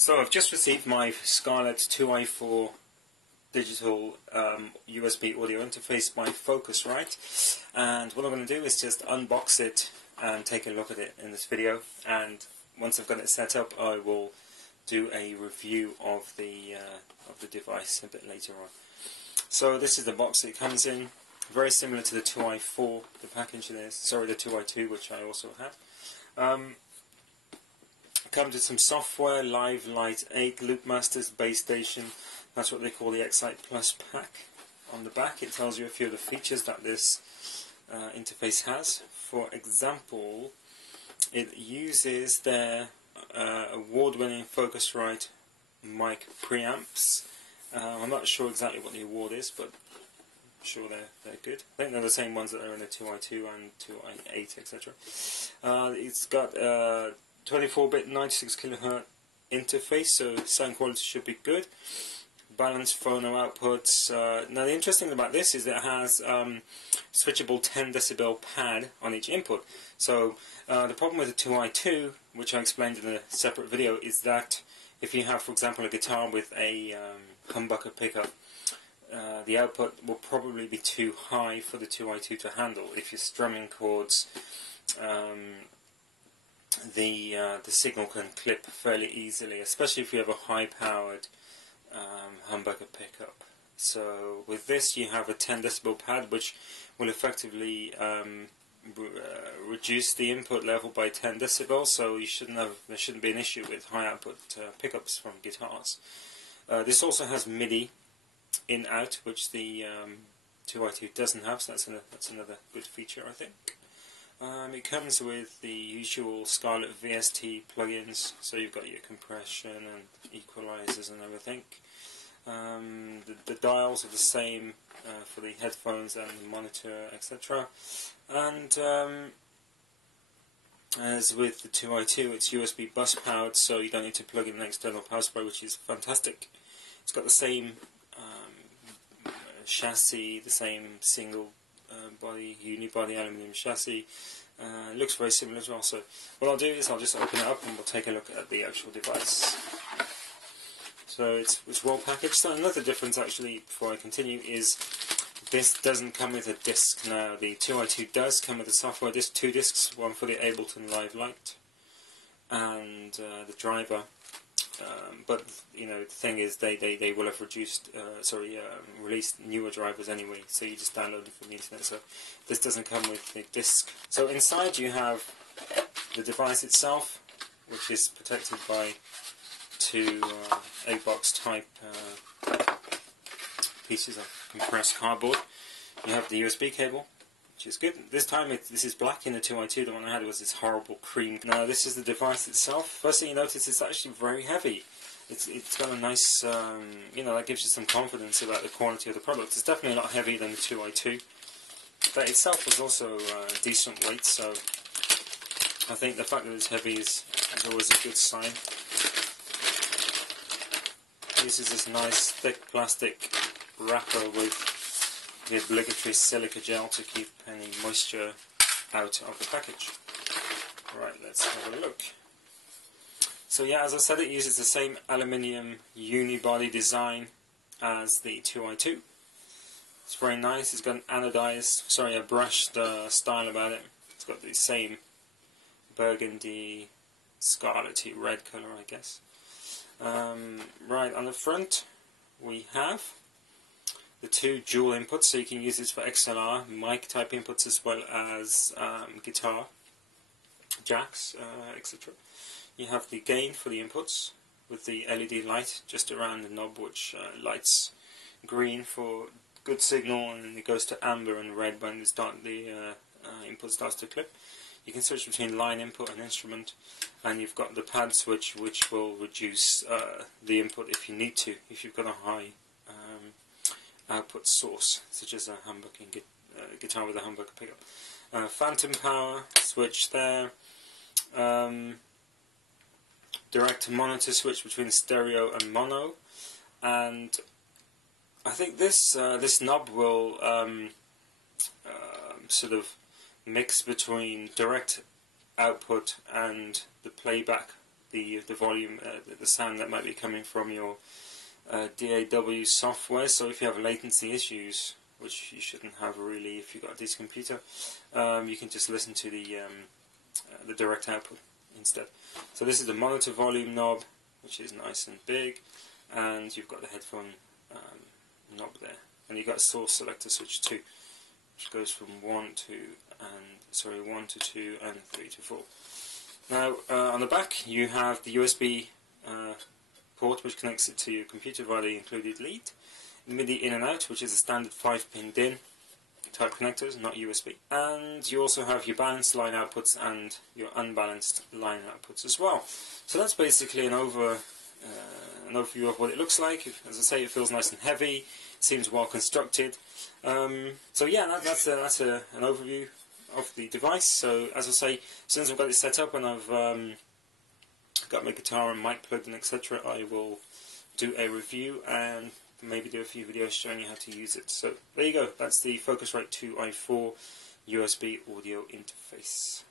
So I've just received my Scarlett 2i4 digital USB audio interface by Focusrite, and what I'm going to do is just unbox it and take a look at it in this video, and once I've got it set up I will do a review of the device a bit later on. So this is the box it comes in, very similar to the 2i4, the package there, sorry, the 2i2, which I also have. Comes with some software, Live Light 8, Loopmasters, base station. That's what they call the Excite Plus pack. On the back it tells you a few of the features that this interface has. For example, it uses their award-winning Focusrite mic preamps. I'm not sure exactly what the award is, but I'm sure they're good. I think they're the same ones that are in the 2i2 and 2i8, etc. It's got 24-bit 96 kHz interface, so sound quality should be good. Balanced phono outputs. Now the interesting thing about this is that it has switchable 10 decibel pad on each input. So the problem with the 2i2, which I explained in a separate video, is that if you have, for example, a guitar with a humbucker pickup, the output will probably be too high for the 2i2 to handle. If you're strumming chords, the signal can clip fairly easily, especially if you have a high-powered humbucker pickup. So with this you have a 10 decibel pad which will effectively reduce the input level by 10 decibels, so there shouldn't be an issue with high output pickups from guitars. This also has MIDI in-out, which the 2i2 doesn't have, so that's another good feature, I think. It comes with the usual Scarlett VST plugins, so you've got your compression and equalizers and everything. The dials are the same for the headphones and the monitor, etc. And as with the 2i2, it's USB bus powered, so you don't need to plug in an external power supply, which is fantastic. It's got the same chassis, the same single body, unibody aluminium chassis. It looks very similar as well, so what I'll do is I'll just open it up and we'll take a look at the actual device. So it's well packaged. So another difference actually before I continue is this doesn't come with a disc. Now the 2i2 does come with a software disc, 2 discs, one for the Ableton Live Light and the driver. But you know, the thing is, they will have released newer drivers anyway, so you just download it from the internet. So this doesn't come with the disc. So inside you have the device itself, which is protected by 2 A-box type pieces of compressed cardboard. You have the USB cable, which is good. This time this is black. In the 2i2, the one I had was this horrible cream. Now this is the device itself. First thing you notice, it's actually very heavy. It's got a nice, you know, that gives you some confidence about the quality of the product. It's definitely a lot heavier than the 2i2. But itself was also decent weight, so I think the fact that it's heavy is always a good sign. It uses this nice thick plastic wrapper with the obligatory silica gel to keep any moisture out of the package. Right, let's have a look. So yeah, as I said, it uses the same aluminium unibody design as the 2i2. It's very nice. It's got an anodized, a brushed style about it. It's got the same burgundy, scarlety red colour, I guess. Right, on the front we have the 2 dual inputs, so you can use this for XLR, mic type inputs, as well as guitar jacks, etc. You have the gain for the inputs with the LED light just around the knob, which lights green for good signal, and it goes to amber and red when the input starts to clip. You can switch between line input and instrument, and you've got the pad switch, which will reduce the input if you need to, if you've got a high output source, such as a humbucking guitar with a humbucker pickup. Phantom power switch there. Direct to monitor switch between stereo and mono, and I think this knob will sort of mix between direct output and the playback the volume, the sound that might be coming from your DAW software. So if you have latency issues, which you shouldn't have really if you've got a decent computer, you can just listen to the direct output instead. So this is the monitor volume knob, which is nice and big, and you've got the headphone knob there, and you've got a source selector switch too, which goes from 1 to 2 and 3 to 4. Now on the back you have the USB port, which connects it to your computer via the included lead, MIDI in and out, which is a standard 5-pin DIN type connectors, not USB, and you also have your balanced line outputs and your unbalanced line outputs as well. So that's basically an overview of what it looks like. As I say, it feels nice and heavy, seems well constructed. So yeah, that's an overview of the device. So as I say, as soon as I've got it set up and I've got my guitar and mic plugged in, etc., I will do a review and maybe do a few videos showing you how to use it. So there you go, that's the Focusrite 2i4 USB audio interface.